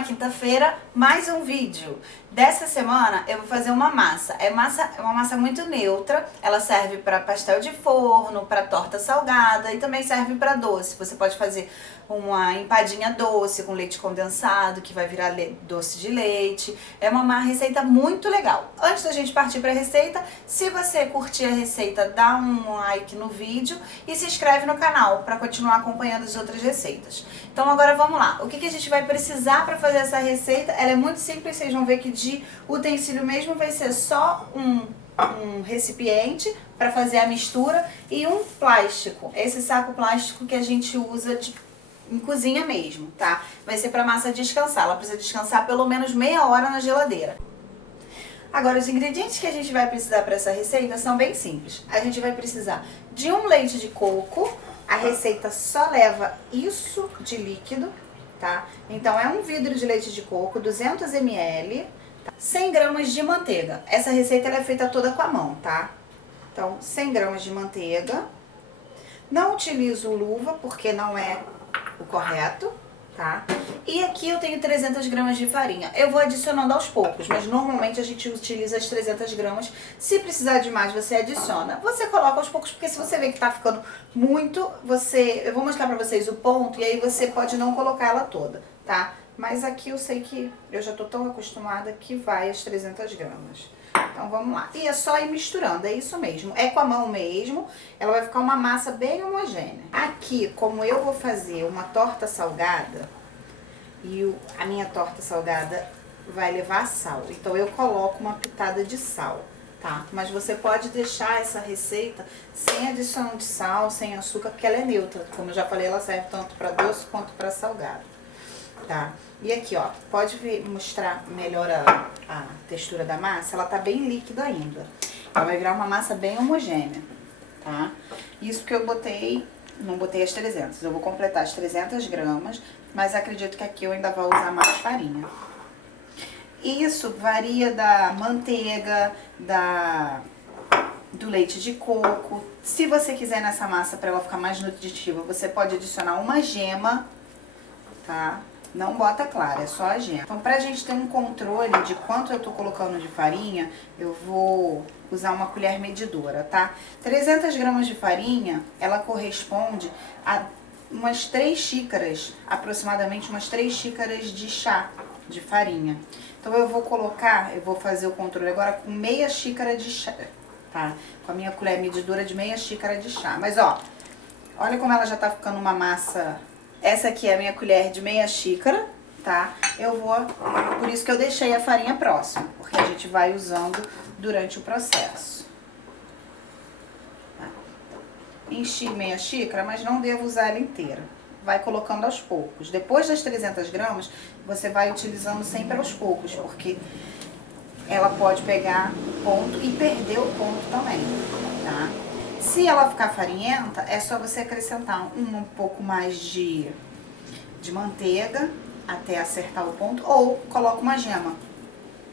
uma quinta-feira, mais um vídeo. Dessa semana eu vou fazer uma massa. É uma massa muito neutra. Ela serve para pastel de forno, para torta salgada e também serve para doce. Você pode fazer uma empadinha doce com leite condensado, que vai virar doce de leite. É uma receita muito legal. Antes da gente partir para a receita, se você curtir a receita, dá um like no vídeo e se inscreve no canal para continuar acompanhando as outras receitas. Então agora vamos lá. O que a gente vai precisar para fazer essa receita? Ela é muito simples, vocês vão ver que de utensílio mesmo vai ser só um recipiente para fazer a mistura e um plástico. Esse saco plástico que a gente usa em cozinha mesmo, tá? Vai ser para massa descansar. Ela precisa descansar pelo menos meia hora na geladeira. Agora, os ingredientes que a gente vai precisar para essa receita são bem simples. A gente vai precisar de um leite de coco. A receita só leva isso de líquido, tá? Então, é um vidro de leite de coco, 200 ml, tá? 100 gramas de manteiga. Essa receita ela é feita toda com a mão, tá? Então, 100 gramas de manteiga. Não utilizo luva, porque não é o correto, tá? E aqui eu tenho 300 gramas de farinha. Eu vou adicionando aos poucos, mas normalmente a gente utiliza as 300 gramas. Se precisar de mais, você adiciona. Você coloca aos poucos, porque se você vê que tá ficando muito, eu vou mostrar pra vocês o ponto, e aí você pode não colocar ela toda, tá? Mas aqui eu sei que eu já tô tão acostumada que vai as 300 gramas. Então vamos lá. E é só ir misturando, é isso mesmo. É com a mão mesmo, ela vai ficar uma massa bem homogênea. Aqui, como eu vou fazer uma torta salgada, e a minha torta salgada vai levar sal, então eu coloco uma pitada de sal, tá? Mas você pode deixar essa receita sem adição de sal, sem açúcar, porque ela é neutra. Como eu já falei, ela serve tanto para doce quanto para salgado, tá? E aqui, ó, pode mostrar melhor a textura da massa? Ela tá bem líquida ainda. Ela vai virar uma massa bem homogênea, tá? Isso que eu não botei as 300. Eu vou completar as 300 gramas, mas acredito que aqui eu ainda vou usar mais farinha. Isso varia da manteiga, do leite de coco. Se você quiser nessa massa, para ela ficar mais nutritiva, você pode adicionar uma gema, tá? Não bota clara, é só a gema. Então, pra gente ter um controle de quanto eu tô colocando de farinha, eu vou usar uma colher medidora, tá? 300 gramas de farinha, ela corresponde a umas 3 xícaras, aproximadamente umas 3 xícaras de chá de farinha. Então, eu vou fazer o controle agora com meia xícara de chá, tá? Com a minha colher medidora de meia xícara de chá. Mas, ó, olha como ela já tá ficando uma massa. Essa aqui é a minha colher de meia xícara, tá? Por isso que eu deixei a farinha próxima, porque a gente vai usando durante o processo. Tá? Enchi meia xícara, mas não devo usar ela inteira. Vai colocando aos poucos. Depois das 300 gramas, você vai utilizando sempre aos poucos, porque ela pode pegar ponto e perder o ponto também, tá? Se ela ficar farinhenta, é só você acrescentar um pouco mais de manteiga até acertar o ponto, ou coloca uma gema.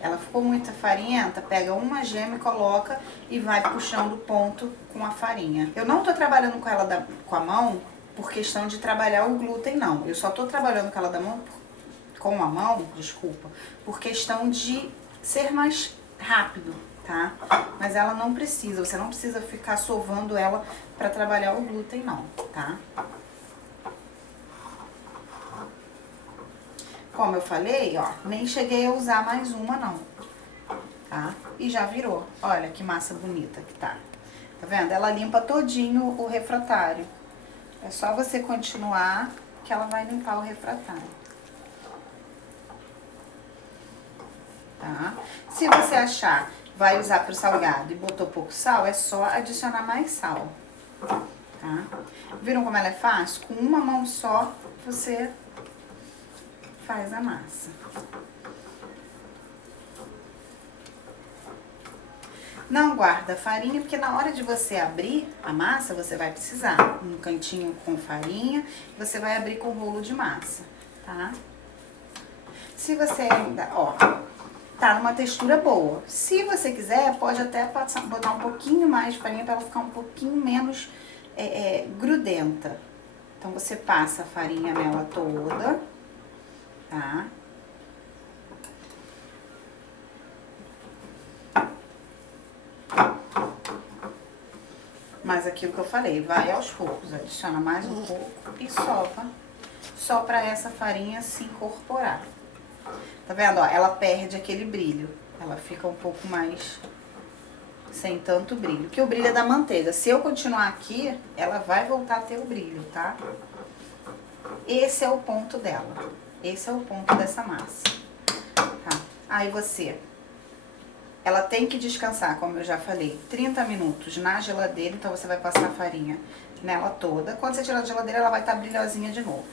Ela ficou muito farinhenta, pega uma gema e coloca e vai puxando o ponto com a farinha. Eu não tô trabalhando com ela com a mão por questão de trabalhar o glúten, não. Eu só tô trabalhando com ela com a mão, desculpa, por questão de ser mais rápido, tá? Mas ela não precisa, você não precisa ficar sovando ela pra trabalhar o glúten, não, tá? Como eu falei, ó, nem cheguei a usar mais uma, não, tá? E já virou, olha que massa bonita que tá. Tá vendo? Ela limpa todinho o refratário. É só você continuar que ela vai limpar o refratário. Tá? Se você achar vai usar pro salgado e botou pouco sal, é só adicionar mais sal, tá? Viram como ela é fácil? Com uma mão só, você faz a massa. Não guarda farinha, porque na hora de você abrir a massa, você vai precisar um cantinho com farinha, você vai abrir com rolo de massa, tá? Se você ainda, ó, tá numa textura boa. Se você quiser, pode até botar um pouquinho mais de farinha para ela ficar um pouquinho menos grudenta. Então, você passa a farinha nela toda, tá? Mas aquilo que eu falei, vai aos poucos, adiciona mais um pouco e sova, só para essa farinha se incorporar. Tá vendo? Ó, ela perde aquele brilho, ela fica um pouco mais sem tanto brilho, que o brilho é da manteiga. Se eu continuar aqui, ela vai voltar a ter o brilho, tá? Esse é o ponto dela, esse é o ponto dessa massa, tá? Aí você... Ela tem que descansar, como eu já falei, 30 minutos na geladeira, então você vai passar a farinha nela toda. Quando você tirar da geladeira, ela vai estar brilhosinha de novo.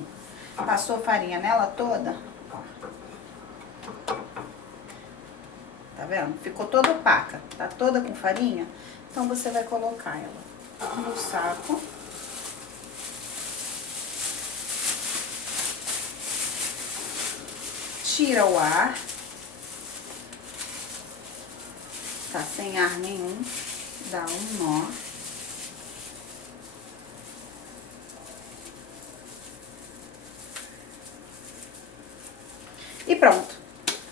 Passou a farinha nela toda, ó. Tá vendo? Ficou toda opaca, tá toda com farinha. Então você vai colocar ela no saco. Tira o ar. Tá sem ar nenhum, dá um nó. E pronto.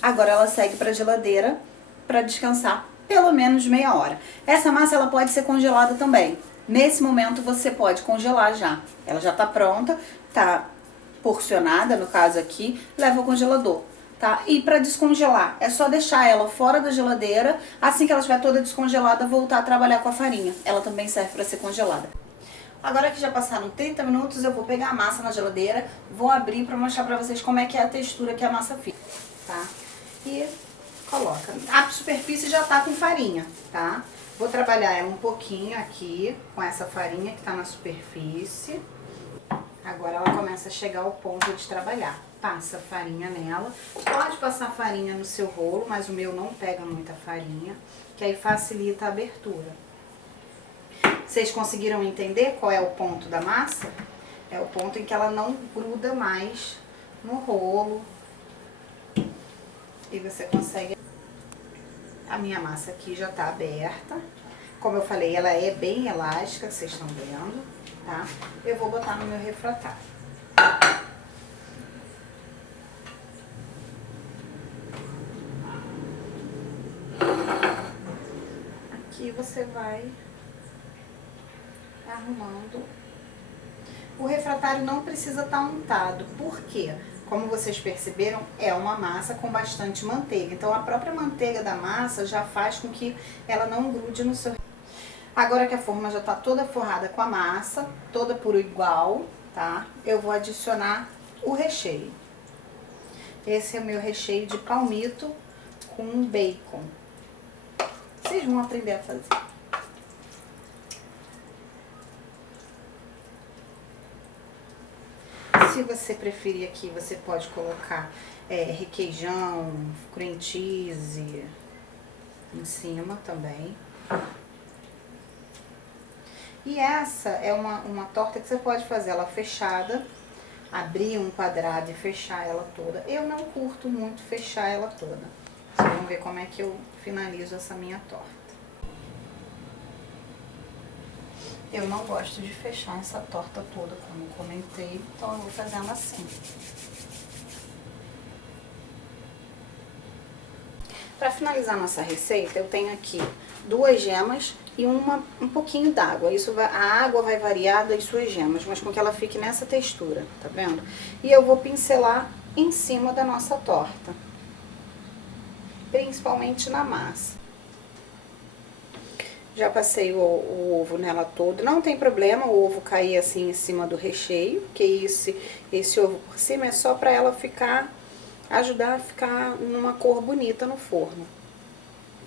Agora ela segue pra geladeira pra descansar pelo menos meia hora. Essa massa ela pode ser congelada também. Nesse momento você pode congelar já. Ela já tá pronta, tá porcionada, no caso aqui, leva ao congelador. Tá? E para descongelar, é só deixar ela fora da geladeira, assim que ela estiver toda descongelada, voltar a trabalhar com a farinha. Ela também serve para ser congelada. Agora que já passaram 30 minutos, eu vou pegar a massa na geladeira, vou abrir para mostrar para vocês como é que é a textura que a massa fica, tá? E coloca. A superfície já tá com farinha, tá? Vou trabalhar ela um pouquinho aqui, com essa farinha que tá na superfície. Agora ela começa a chegar ao ponto de trabalhar. Passa farinha nela. Pode passar farinha no seu rolo, mas o meu não pega muita farinha, que aí facilita a abertura. Vocês conseguiram entender qual é o ponto da massa? É o ponto em que ela não gruda mais no rolo. E você consegue... A minha massa aqui já tá aberta. Como eu falei, ela é bem elástica, vocês estão vendo, tá? Eu vou botar no meu refratário. Aqui você vai arrumando. O refratário não precisa estar untado, por quê? Como vocês perceberam, é uma massa com bastante manteiga. Então a própria manteiga da massa já faz com que ela não grude no seu... Agora que a forma já tá toda forrada com a massa, toda por igual, tá? Eu vou adicionar o recheio. Esse é o meu recheio de palmito com bacon. Vocês vão aprender a fazer. Se você preferir aqui, você pode colocar requeijão, cream cheese em cima também. E essa é uma torta que você pode fazer ela fechada, abrir um quadrado e fechar ela toda. Eu não curto muito fechar ela toda. Vocês vão ver como é que eu finalizo essa minha torta. Eu não gosto de fechar essa torta toda, como eu comentei, então eu vou fazendo assim. Para finalizar nossa receita, eu tenho aqui 2 gemas e um pouquinho d'água. A água vai variar das suas gemas, mas com que ela fique nessa textura, tá vendo? E eu vou pincelar em cima da nossa torta, principalmente na massa. Já passei o ovo nela todo, não tem problema o ovo cair assim em cima do recheio, que esse ovo por cima é só para ela ajudar a ficar numa cor bonita no forno,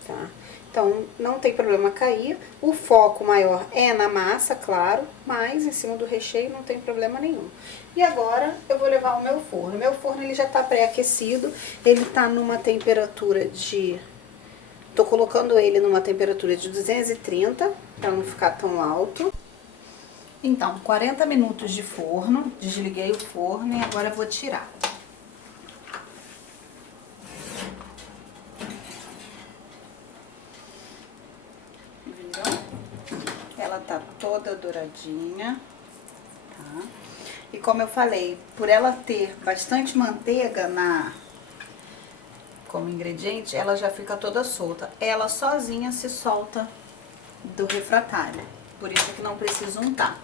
tá? Então, não tem problema cair, o foco maior é na massa, claro, mas em cima do recheio não tem problema nenhum. E agora eu vou levar ao meu forno. Meu forno ele já tá pré-aquecido, ele tá numa temperatura de... Tô colocando ele numa temperatura de 230, para não ficar tão alto. Então, 40 minutos de forno, desliguei o forno e agora eu vou tirar. Viram? Ela tá toda douradinha, tá? E como eu falei, por ela ter bastante manteiga como ingrediente, ela já fica toda solta. Ela sozinha se solta do refratário, Por isso que não preciso untar,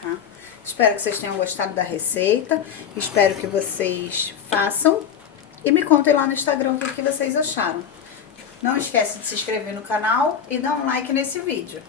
tá? Espero que vocês tenham gostado da receita. Espero que vocês façam. E me contem lá no Instagram o que vocês acharam. Não esquece de se inscrever no canal e dar um like nesse vídeo.